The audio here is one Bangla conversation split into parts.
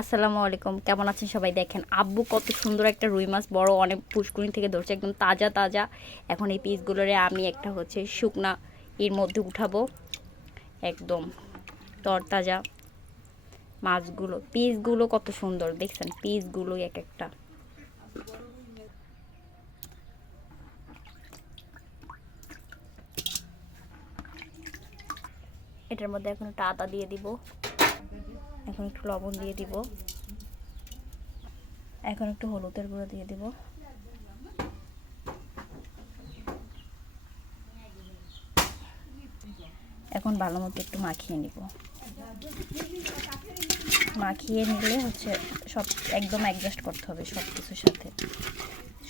আসসালামু আলাইকুম, কেমন আছেন সবাই? দেখেন আব্বু কত সুন্দর একটা রুই মাছ, বড় অনেক পুষ্করিণী থেকে ধরছে, একদম তাজা তাজা। এখন এই পিসগুলোরে আমি একটা শুকনা এর মধ্যে উঠাবো, একদম তরতাজা মাছগুলো। পিসগুলো কত সুন্দর দেখছেন, পিসগুলো এক একটা। এটার মধ্যে এখন একটু আদা দিয়ে দিব, এখন একটু লবণ দিয়ে দিব, এখন একটু হলুদের গুঁড়ো দিয়ে দিব, এখন ভালো মতো একটু মাখিয়ে নিব। মাখিয়ে নিলে সব একদম অ্যাডজাস্ট করতে হবে সব কিছুর সাথে,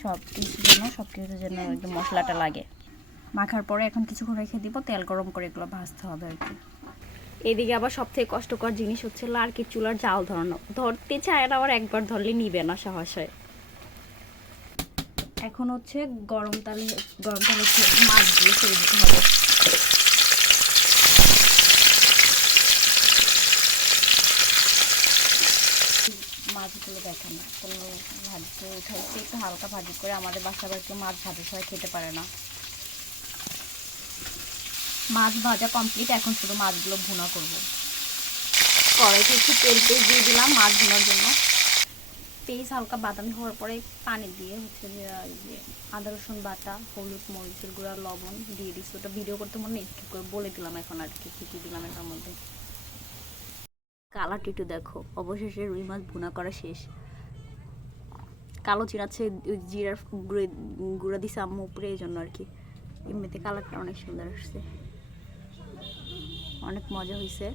সব কিছুর জন্য একদম মশলাটা লাগে। মাখার পরে এখন কিছুক্ষণ রেখে দিব, তেল গরম করে এগুলো ভাজতে হবে আর কি। এদিকে আবার সব থেকে কষ্টকর জিনিস হচ্ছে লার্কির চুলার জাল ধরানো। ধরতে চায় না, আবার একবার ধরলে নিবে না সাহস হয়। এখন গরম তেলে মাছগুলো ছেড়ে দিতে হবে। মাছগুলো দেখেন না, কোনো ভাজি উঠাইতে একটু হালকা ভাজি করে। আমাদের বাসা বাড়িতে মাছ ভাজি ছাড়া খেতে পারে না। মাছ ভাজা কমপ্লিট, এখন শুধু মাছগুলো ভুনা করব। কড়াইতে একটু তেল দিয়ে দিলাম মাছ ভুনার জন্য। পেঁয়াজ হালকা বাদামি হওয়ার পরে পানি দিয়ে যে আদা রসুন বাটা, হলুদ, মরিচের গুঁড়া, লবণ দিয়ে দিচ্ছি। ওটা ভিডিও করতে মনে নেই, করে বলে দিলাম এখন আর কি কী দিলাম এটার মধ্যে। কালারটা একটু দেখো, অবশেষে রুই মাছ ভুনা করা শেষ। কালো চিরাচ্ছে, জিরার গুঁড়া দিছে আম্মু উপরে, এই জন্য আর কি। এমনিতে কালারটা অনেক সুন্দর আসছে, অনেক মজা হয়েছে।